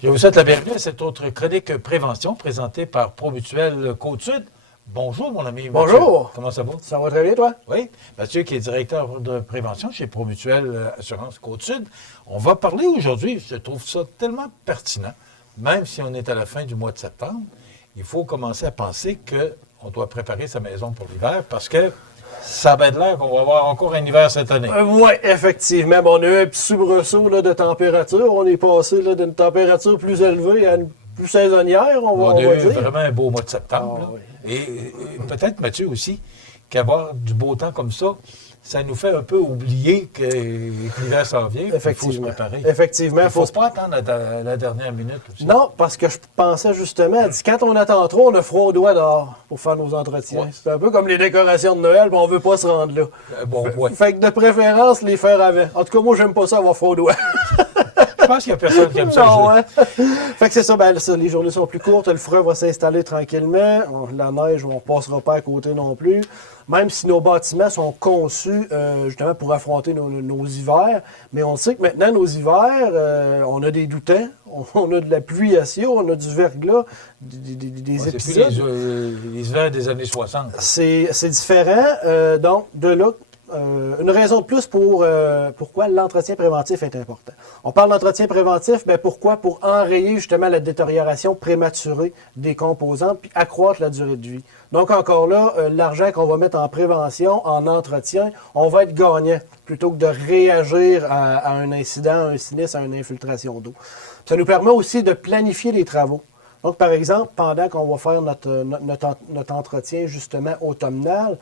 Je vous souhaite la bienvenue à cette autre chronique prévention présentée par Promutuelle Côte-Sud. Bonjour, mon ami Mathieu. Bonjour. Comment ça va? Ça va très bien, toi? Oui, Mathieu qui est directeur de prévention chez Promutuelle Assurance Côte-Sud. On va parler aujourd'hui, je trouve ça tellement pertinent, même si on est à la fin du mois de septembre, il faut commencer à penser qu'on doit préparer sa maison pour l'hiver parce que ça va être l'air qu'on va avoir encore un hiver cette année. Oui, effectivement. Bon, on a eu un petit soubresaut là, de température. On est passé là, d'une température plus élevée à une plus saisonnière, on va a eu dire. vraiment un beau mois de septembre. Ah, oui. Et peut-être, Mathieu, aussi, qu'avoir du beau temps comme ça nous fait un peu oublier que l'hiver s'en vient. Il faut se préparer. Effectivement. Il ne faut pas attendre la dernière minute aussi. Non, parce que je pensais justement, quand on attend trop, on a froid aux doigts dehors pour faire nos entretiens. Ouais. C'est un peu comme les décorations de Noël, mais on ne veut pas se rendre là. Fait que de préférence, les faire avant. En tout cas, moi, j'aime pas ça avoir froid aux doigts. Je pense qu'il n'y a personne qui aime ça. Non, hein? Fait que c'est ça, les journées sont plus courtes, le froid va s'installer tranquillement, la neige, on ne passera pas à côté non plus. Même si nos bâtiments sont conçus justement pour affronter nos hivers, mais on sait que maintenant, nos hivers, on a des doutants, on a de la pluie à ciel, on a du verglas, des épisodes. C'est plus les hivers des années 60. C'est différent, donc de là, une raison de plus pourquoi l'entretien préventif est important. On parle d'entretien préventif, bien pourquoi? Pour enrayer justement la détérioration prématurée des composantes puis accroître la durée de vie. Donc encore là, l'argent qu'on va mettre en prévention, en entretien, on va être gagnant plutôt que de réagir à un incident, à un sinistre, à une infiltration d'eau. Ça nous permet aussi de planifier les travaux. Donc par exemple, pendant qu'on va faire notre entretien justement automnal,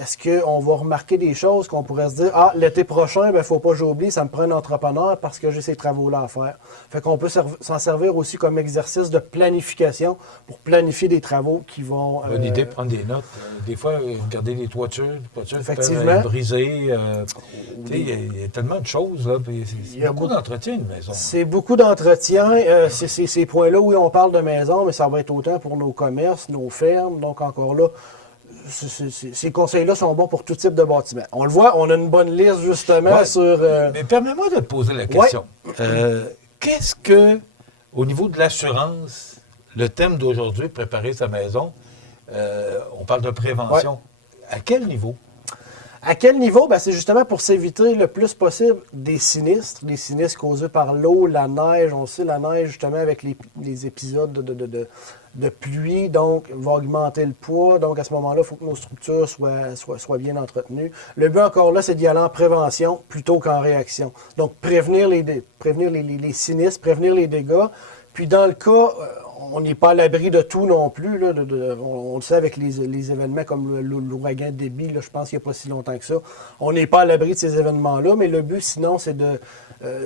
est-ce qu'on va remarquer des choses qu'on pourrait se dire « Ah, l'été prochain, il ne faut pas que j'oublie, ça me prend un entrepreneur parce que j'ai ces travaux-là à faire. » Fait qu'on peut s'en servir aussi comme exercice de planification pour planifier des travaux qui vont... Bonne idée, prendre des notes. Des fois, regarder les toitures effectivement, peuvent être brisées. Il y a tellement de choses. Là, c'est beaucoup d'entretien, une maison. C'est beaucoup d'entretien. C'est ces points-là où on parle de maison, mais ça va être autant pour nos commerces, nos fermes. Donc encore là, ces conseils-là sont bons pour tout type de bâtiment. On le voit, on a une bonne liste justement sur... Mais permets-moi de te poser la question. Qu'est-ce que, au niveau de l'assurance, le thème d'aujourd'hui, préparer sa maison, on parle de prévention. À quel niveau? À quel niveau? Ben, c'est justement pour s'éviter le plus possible des sinistres causés par l'eau, la neige. On sait, la neige, justement, avec les épisodes de pluie, donc, va augmenter le poids. Donc, à ce moment-là, il faut que nos structures soient bien entretenues. Le but, encore là, c'est d'y aller en prévention plutôt qu'en réaction. Donc, prévenir les sinistres, prévenir les dégâts. Puis, dans le cas... on n'est pas à l'abri de tout non plus. Là, on le sait avec les événements comme l'ouragan Débit, là, je pense qu'il n'y a pas si longtemps que ça. On n'est pas à l'abri de ces événements-là, mais le but, sinon, c'est de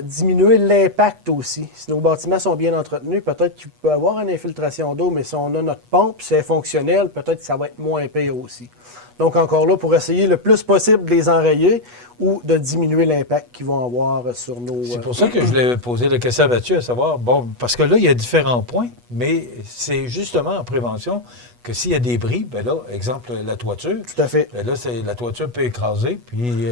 diminuer l'impact aussi. Si nos bâtiments sont bien entretenus, peut-être qu'il peut y avoir une infiltration d'eau, mais si on a notre pompe, si c'est fonctionnel, peut-être que ça va être moins pire aussi. Donc, encore là, pour essayer le plus possible de les enrayer ou de diminuer l'impact qu'ils vont avoir sur nos... C'est pour ça que je voulais poser la question à Mathieu, à savoir, bon, parce que là, il y a différents points, mais c'est justement en prévention que s'il y a des bris, bien là, exemple, la toiture. Tout à fait. Bien là, la toiture peut écraser, puis...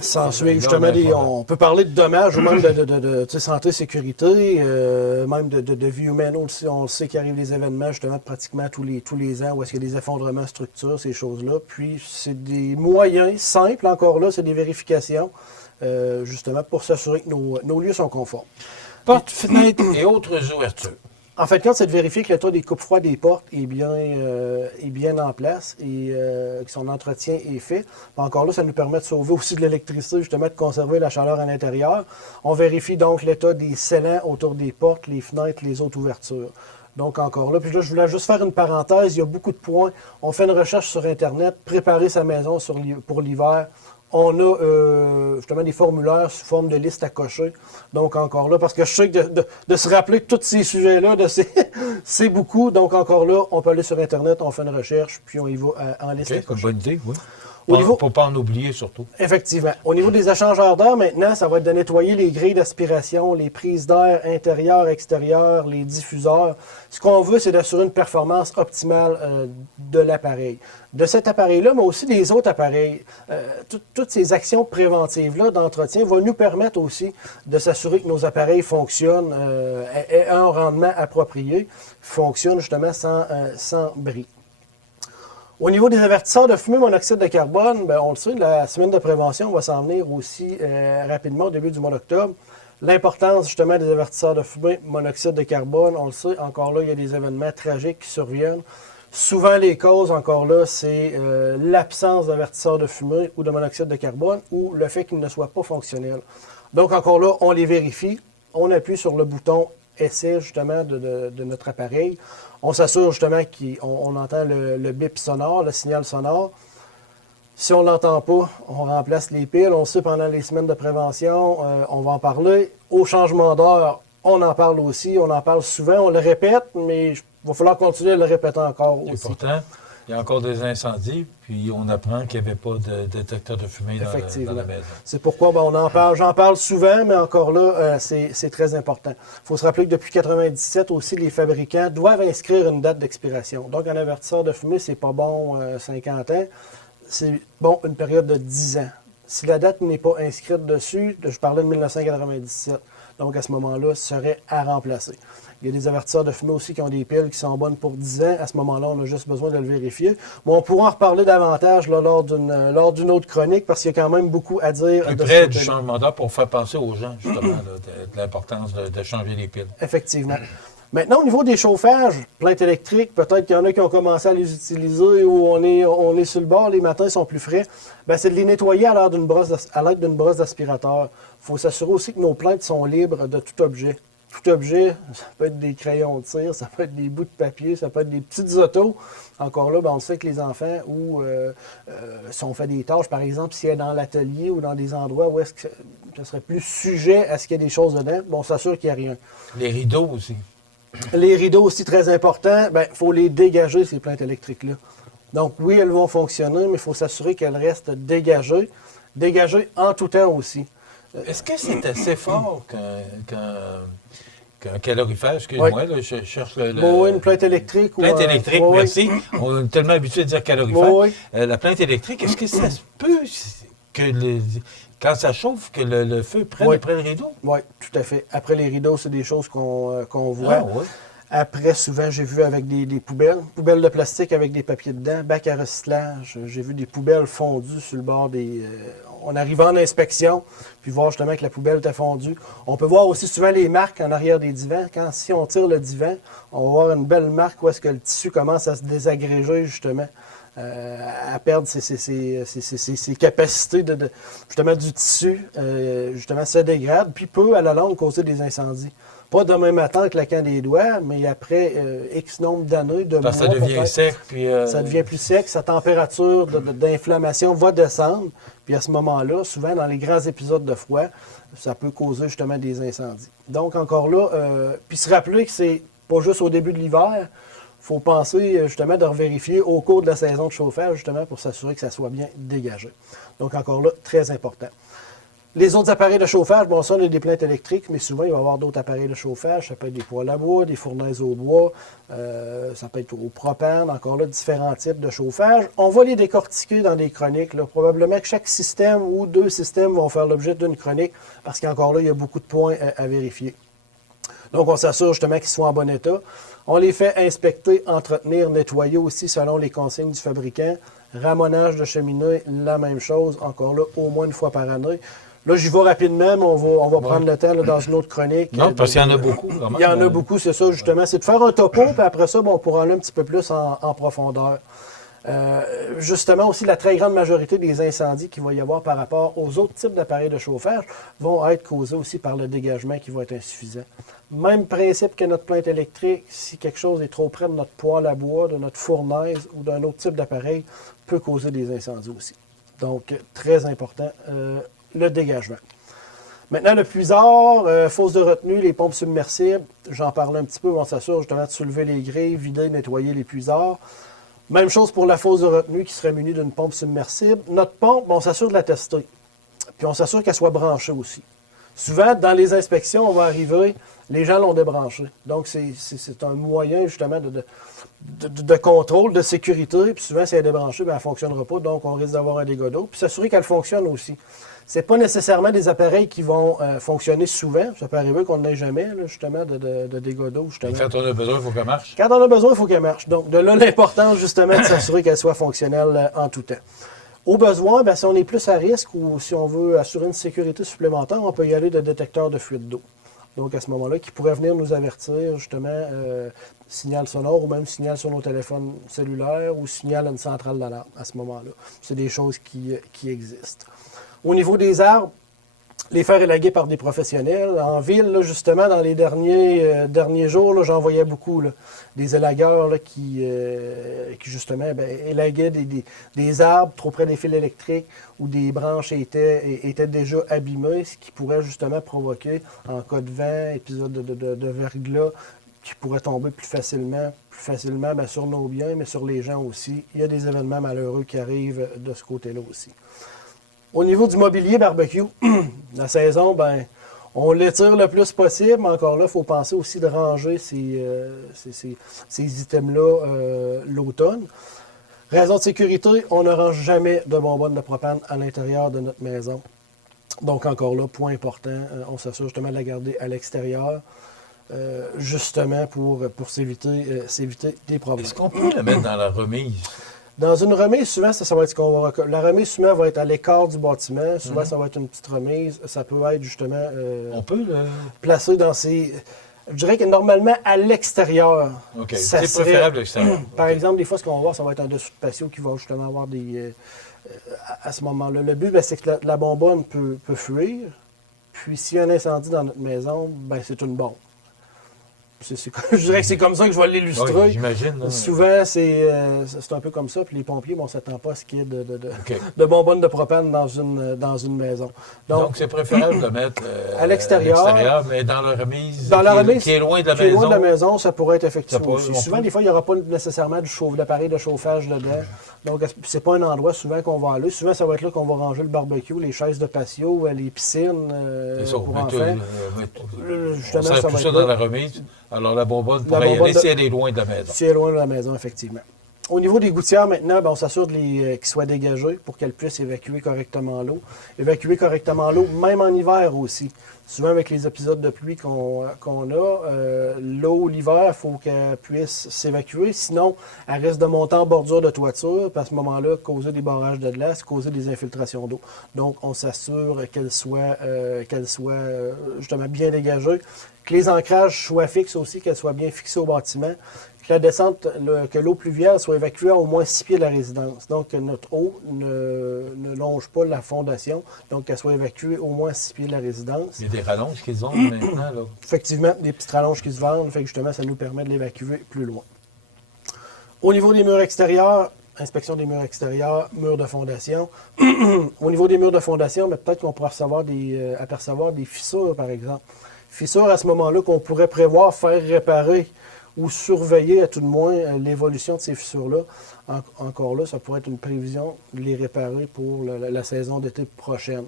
S'ensuit justement, on peut parler de dommages ou même de santé, sécurité, même de vie humaine aussi. On le sait qu'il arrive des événements justement pratiquement tous les ans où est-ce qu'il y a des effondrements de structures, ces choses-là. Puis c'est des moyens simples, encore là, c'est des vérifications, justement pour s'assurer que nos lieux sont conformes. Portes, fenêtres et autres ouvertures. En fait, c'est de vérifier que l'état des coupes froides des portes est bien en place et que son entretien est fait. Mais encore là, ça nous permet de sauver aussi de l'électricité, justement, de conserver la chaleur à l'intérieur. On vérifie donc l'état des scellants autour des portes, les fenêtres, les autres ouvertures. Donc, encore là. Puis là, je voulais juste faire une parenthèse. Il y a beaucoup de points. On fait une recherche sur Internet, préparer sa maison pour l'hiver. On a justement des formulaires sous forme de liste à cocher. Donc, encore là, parce que je sais que de se rappeler tous ces sujets-là, c'est beaucoup. Donc, encore là, on peut aller sur Internet, on fait une recherche, puis on y va en liste à cocher. Bonne idée, oui. Pour ne pas en oublier, surtout. Effectivement. Au niveau des échangeurs d'air, maintenant, ça va être de nettoyer les grilles d'aspiration, les prises d'air intérieures, extérieures, les diffuseurs. Ce qu'on veut, c'est d'assurer une performance optimale de l'appareil. De cet appareil-là, mais aussi des autres appareils. Toutes ces actions préventives-là d'entretien vont nous permettre aussi de s'assurer que nos appareils fonctionnent, aient un rendement approprié, fonctionnent justement sans bris. Au niveau des avertisseurs de fumée monoxyde de carbone, bien, on le sait, la semaine de prévention va s'en venir aussi rapidement au début du mois d'octobre. L'importance justement des avertisseurs de fumée monoxyde de carbone, on le sait, encore là, il y a des événements tragiques qui surviennent. Souvent, les causes, encore là, c'est l'absence d'avertisseurs de fumée ou de monoxyde de carbone ou le fait qu'ils ne soient pas fonctionnels. Donc, encore là, on les vérifie, on appuie sur le bouton essai justement de notre appareil. On s'assure justement qu'on entend le bip sonore, le signal sonore. Si on ne l'entend pas, on remplace les piles. On sait pendant les semaines de prévention, on va en parler. Au changement d'heure, on en parle aussi. On en parle souvent, on le répète, mais il va falloir continuer à le répéter encore aussi. Et pourtant, il y a encore des incendies, puis on apprend qu'il n'y avait pas de détecteur de fumée dans la maison. C'est pourquoi j'en parle souvent, mais encore là, c'est très important. Il faut se rappeler que depuis 1997 aussi, les fabricants doivent inscrire une date d'expiration. Donc, un avertisseur de fumée, c'est pas bon 50 ans, c'est bon une période de 10 ans. Si la date n'est pas inscrite dessus, je parlais de 1997, donc à ce moment-là, ce serait à remplacer. Il y a des avertisseurs de fumée aussi qui ont des piles qui sont bonnes pour 10 ans. À ce moment-là, on a juste besoin de le vérifier. Mais on pourra en reparler davantage là, lors d'une autre chronique parce qu'il y a quand même beaucoup à dire. Plus près du changement d'heure pour faire penser aux gens, justement, de l'importance de changer les piles. Effectivement. Maintenant, au niveau des chauffages, plaintes électriques, peut-être qu'il y en a qui ont commencé à les utiliser ou on est sur le bord, les matins sont plus frais. Bien, c'est de les nettoyer à l'aide d'une brosse d'aspirateur. Il faut s'assurer aussi que nos plaintes sont libres de tout objet. Tout objet, ça peut être des crayons de cire, ça peut être des bouts de papier, ça peut être des petites autos. Encore là, ben on sait que les enfants, si on fait des tâches, par exemple, s'il est dans l'atelier ou dans des endroits où est-ce que ça serait plus sujet à ce qu'il y ait des choses dedans, bon, on s'assure qu'il n'y a rien. Les rideaux aussi. Les rideaux aussi, très important, il faut les dégager, ces plaintes électriques-là. Donc oui, elles vont fonctionner, mais il faut s'assurer qu'elles restent dégagées. Dégagées en tout temps aussi. Est-ce que c'est assez fort qu'un calorifère, excuse-moi, là, je cherche oui, une plainte électrique. Plainte électrique, merci. Oui. On est tellement habitué de dire calorifère. Oui. La plainte électrique, est-ce que ça se peut que quand ça chauffe, que le feu prenne après le rideau? Oui, tout à fait. Après les rideaux, c'est des choses qu'on voit. Ah, oui. Après, souvent, j'ai vu avec des poubelles de plastique avec des papiers dedans, bac à recyclage. J'ai vu des poubelles fondues sur le bord des... on arrive en inspection, puis voir justement que la poubelle était fondue. On peut voir aussi souvent les marques en arrière des divans. Si on tire le divan, on va voir une belle marque où est-ce que le tissu commence à se désagréger, justement, à perdre ses capacités justement du tissu, justement, se dégrade, puis peut, à la longue, causer des incendies. Pas demain matin en claquant des doigts, mais après X nombre d'années, de mois. Ça devient sec. Puis ça devient plus sec, sa température d'inflammation va descendre. Puis à ce moment-là, souvent dans les grands épisodes de froid, ça peut causer justement des incendies. Donc encore là, puis se rappeler que c'est pas juste au début de l'hiver. Il faut penser justement de revérifier au cours de la saison de chauffage, justement, pour s'assurer que ça soit bien dégagé. Donc encore là, très important. Les autres appareils de chauffage, bon, ça, on a des plaintes électriques, mais souvent, il va y avoir d'autres appareils de chauffage. Ça peut être des poêles à bois, des fournaises au bois, ça peut être au propane, encore là, différents types de chauffage. On va les décortiquer dans des chroniques. Là. Probablement que chaque système ou deux systèmes vont faire l'objet d'une chronique, parce qu'encore là, il y a beaucoup de points à vérifier. Donc, on s'assure justement qu'ils soient en bon état. On les fait inspecter, entretenir, nettoyer aussi selon les consignes du fabricant. Ramonage de cheminée, la même chose, encore là, au moins une fois par année. Là, j'y vais rapidement, mais on va prendre le temps là, dans une autre chronique. Non, parce qu'il y en a beaucoup. Vraiment. Il y en a beaucoup, c'est ça, justement. C'est de faire un topo, puis après ça, on pourra aller un petit peu plus en profondeur. Justement, aussi, la très grande majorité des incendies qu'il va y avoir par rapport aux autres types d'appareils de chauffage vont être causés aussi par le dégagement qui va être insuffisant. Même principe que notre plainte électrique, si quelque chose est trop près de notre poêle à bois, de notre fournaise ou d'un autre type d'appareil, peut causer des incendies aussi. Donc, très important, le dégagement. Maintenant, le puisard, fosse de retenue, les pompes submersibles, j'en parlais un petit peu, on s'assure justement de soulever les grilles, vider, nettoyer les puisards. Même chose pour la fosse de retenue qui serait munie d'une pompe submersible. Notre pompe, on s'assure de la tester. Puis on s'assure qu'elle soit branchée aussi. Souvent, dans les inspections, on va arriver, les gens l'ont débranchée. Donc, c'est un moyen, justement, de contrôle, de sécurité. Puis souvent, si elle est débranchée, bien, elle ne fonctionnera pas. Donc, on risque d'avoir un dégât d'eau. Puis s'assurer qu'elle fonctionne aussi. Ce n'est pas nécessairement des appareils qui vont fonctionner souvent. Ça peut arriver qu'on n'ait jamais, là, justement, de dégâts d'eau. Et quand on a besoin, il faut qu'elle marche. Quand on a besoin, il faut qu'elle marche. Donc, de là, l'importance, justement, de s'assurer qu'elle soit fonctionnelle en tout temps. Au besoin, bien, si on est plus à risque ou si on veut assurer une sécurité supplémentaire, on peut y aller de détecteurs de fuite d'eau. Donc, à ce moment-là, qui pourrait venir nous avertir, justement, signal sonore ou même signal sur nos téléphones cellulaires ou signal à une centrale d'alarme à ce moment-là. C'est des choses qui existent. Au niveau des arbres, les faire élaguer par des professionnels. En ville, là, justement, dans les derniers jours, là, j'en voyais beaucoup, là, des élagueurs là, qui justement, élaguaient des arbres trop près des fils électriques où des branches étaient déjà abîmées, ce qui pourrait justement provoquer, en cas de vent, épisode de verglas, qui pourrait tomber plus facilement sur nos biens, mais sur les gens aussi. Il y a des événements malheureux qui arrivent de ce côté-là aussi. Au niveau du mobilier barbecue, la saison, ben, on l'étire le plus possible, mais encore là, il faut penser aussi de ranger ces items-là l'automne. Raison de sécurité, on ne range jamais de bonbonnes de propane à l'intérieur de notre maison. Donc encore là, point important, on s'assure justement de la garder à l'extérieur, justement pour s'éviter des problèmes. Est-ce qu'on peut la mettre dans la remise? Dans une remise, souvent, ça va être ce qu'on va... La remise, souvent, va être à l'écart du bâtiment. Souvent, ça va être une petite remise. Ça peut être, justement... on peut le... Placé dans ces... Je dirais que normalement, à l'extérieur, OK. ça C'est serait... préférable à l'extérieur. Par exemple, des fois, ce qu'on va voir, ça va être un dessous de patio qui va justement avoir des... à ce moment-là. Le but, c'est que la bonbonne peut fuir. Puis, s'il y a un incendie dans notre maison, ben c'est une bombe. Je dirais que c'est comme ça que je vais l'illustrer. Oui, j'imagine. Là. Souvent, c'est un peu comme ça. Puis les pompiers, on ne s'attend pas à ce qu'il y ait de bonbonnes de propane dans une maison. Donc c'est préférable de mettre à l'extérieur, mais dans la remise, qui est loin de la maison. Qui est loin de la maison, ça pourrait être effectué aussi. Souvent, des fois, il n'y aura pas nécessairement d'appareil de chauffage dedans. Donc, c'est pas un endroit souvent qu'on va aller. Souvent, ça va être là qu'on va ranger le barbecue, les chaises de patio, les piscines pour enfants. On sert tout ça dans la remise. Alors, la bonbonne pourrait y aller si elle est loin de la maison. Si elle est loin de la maison, effectivement. Au niveau des gouttières, maintenant, on s'assure qu'elles soient dégagées pour qu'elles puissent évacuer correctement l'eau. Évacuer correctement l'eau, même en hiver aussi. Souvent, avec les épisodes de pluie qu'on a, l'eau, l'hiver, il faut qu'elle puisse s'évacuer. Sinon, elle risque de monter en bordure de toiture, puis à ce moment-là, causer des barrages de glace, causer des infiltrations d'eau. Donc, on s'assure qu'elle soit justement bien dégagée. Que les ancrages soient fixes aussi, qu'elles soient bien fixées au bâtiment. Que la descente, que l'eau pluviale soit évacuée à au moins 6 pieds de la résidence. Donc, que notre eau ne longe pas la fondation. Donc, qu'elle soit évacuée au moins 6 pieds de la résidence. Il y a des rallonges qui se vendent maintenant, là. Effectivement, des petites rallonges qui se vendent. Fait que justement, ça nous permet de l'évacuer plus loin. Au niveau des murs extérieurs, inspection des murs extérieurs, murs de fondation. Au niveau des murs de fondation, peut-être qu'on pourra apercevoir des fissures, par exemple. Fissures à ce moment-là qu'on pourrait prévoir faire réparer ou surveiller à tout de moins l'évolution de ces fissures-là. Encore là, ça pourrait être une prévision de les réparer pour la saison d'été prochaine.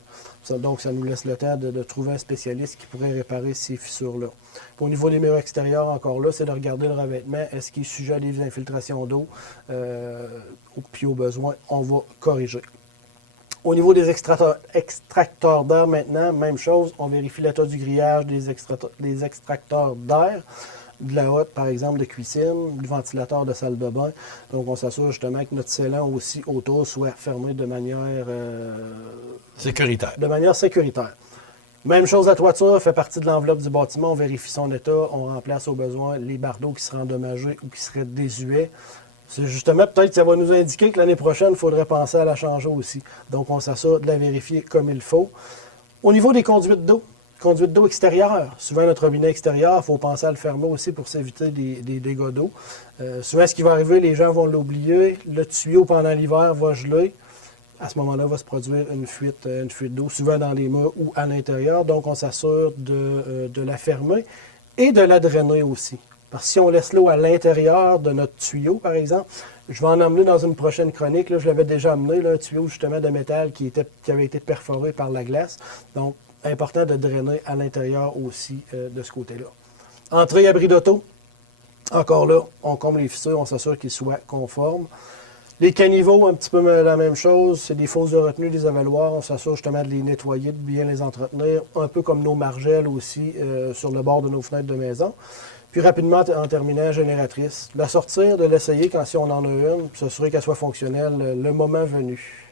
Donc, ça nous laisse le temps de trouver un spécialiste qui pourrait réparer ces fissures-là. Au niveau des murs extérieurs, encore là, c'est de regarder le revêtement. Est-ce qu'il est sujet à des infiltrations d'eau? Puis au besoin, on va corriger. Au niveau des extracteurs d'air maintenant, même chose, on vérifie l'état du grillage des extracteurs d'air, de la hotte, par exemple, de cuisine, du ventilateur de salle de bain. Donc, on s'assure justement que notre scellant aussi autour soit fermé de manière sécuritaire. Même chose, la toiture fait partie de l'enveloppe du bâtiment. On vérifie son état, on remplace au besoin les bardeaux qui seraient endommagés ou qui seraient désuets. C'est justement, peut-être que ça va nous indiquer que l'année prochaine, il faudrait penser à la changer aussi. Donc, on s'assure de la vérifier comme il faut. Au niveau des conduites d'eau extérieures, souvent notre robinet extérieur, il faut penser à le fermer aussi pour s'éviter des dégâts d'eau. Souvent, ce qui va arriver, les gens vont l'oublier. Le tuyau, pendant l'hiver, va geler. À ce moment-là, va se produire une fuite d'eau, souvent dans les murs ou à l'intérieur. Donc, on s'assure de la fermer et de la drainer aussi. Parce que si on laisse l'eau à l'intérieur de notre tuyau, par exemple, je vais en emmener dans une prochaine chronique, là, je l'avais déjà amené, là, un tuyau justement de métal qui avait été perforé par la glace. Donc, important de drainer à l'intérieur aussi de ce côté-là. Entrée abri d'auto. Encore là, on comble les fissures, on s'assure qu'ils soient conformes. Les caniveaux, un petit peu la même chose. C'est des fosses de retenue, des avaloirs. On s'assure justement de les nettoyer, de bien les entretenir. Un peu comme nos margelles aussi sur le bord de nos fenêtres de maison. Puis rapidement, en terminant, génératrice. La sortir, de l'essayer quand si on en a une, puis s'assurer qu'elle soit fonctionnelle le moment venu.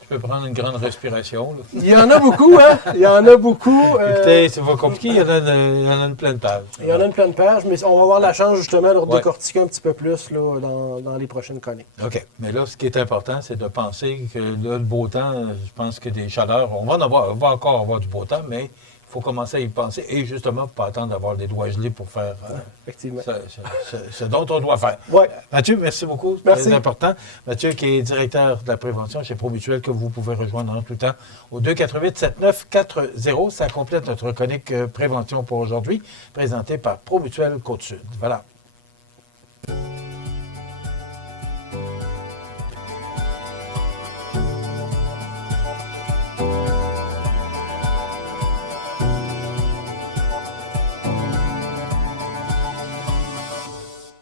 Tu peux prendre une grande respiration. Là. Il y en a beaucoup, hein? Il y en a beaucoup. Écoutez, c'est pas compliqué, il y en a une pleine page. Il y en a une pleine page, mais on va avoir la chance justement de décortiquer un petit peu plus là, dans les prochaines chroniques. OK. Mais là, ce qui est important, c'est de penser que là, le beau temps, je pense que des chaleurs, on va encore avoir du beau temps, mais il faut commencer à y penser. Et justement, pas attendre d'avoir les doigts gelés pour faire Effectivement. ce dont on doit faire. Ouais. Mathieu, merci beaucoup. C'est très important. Mathieu, qui est directeur de la prévention chez ProMutuel, que vous pouvez rejoindre en tout temps au 248-7940. Ça complète notre chronique prévention pour aujourd'hui, présentée par ProMutuel Côte-Sud. Voilà.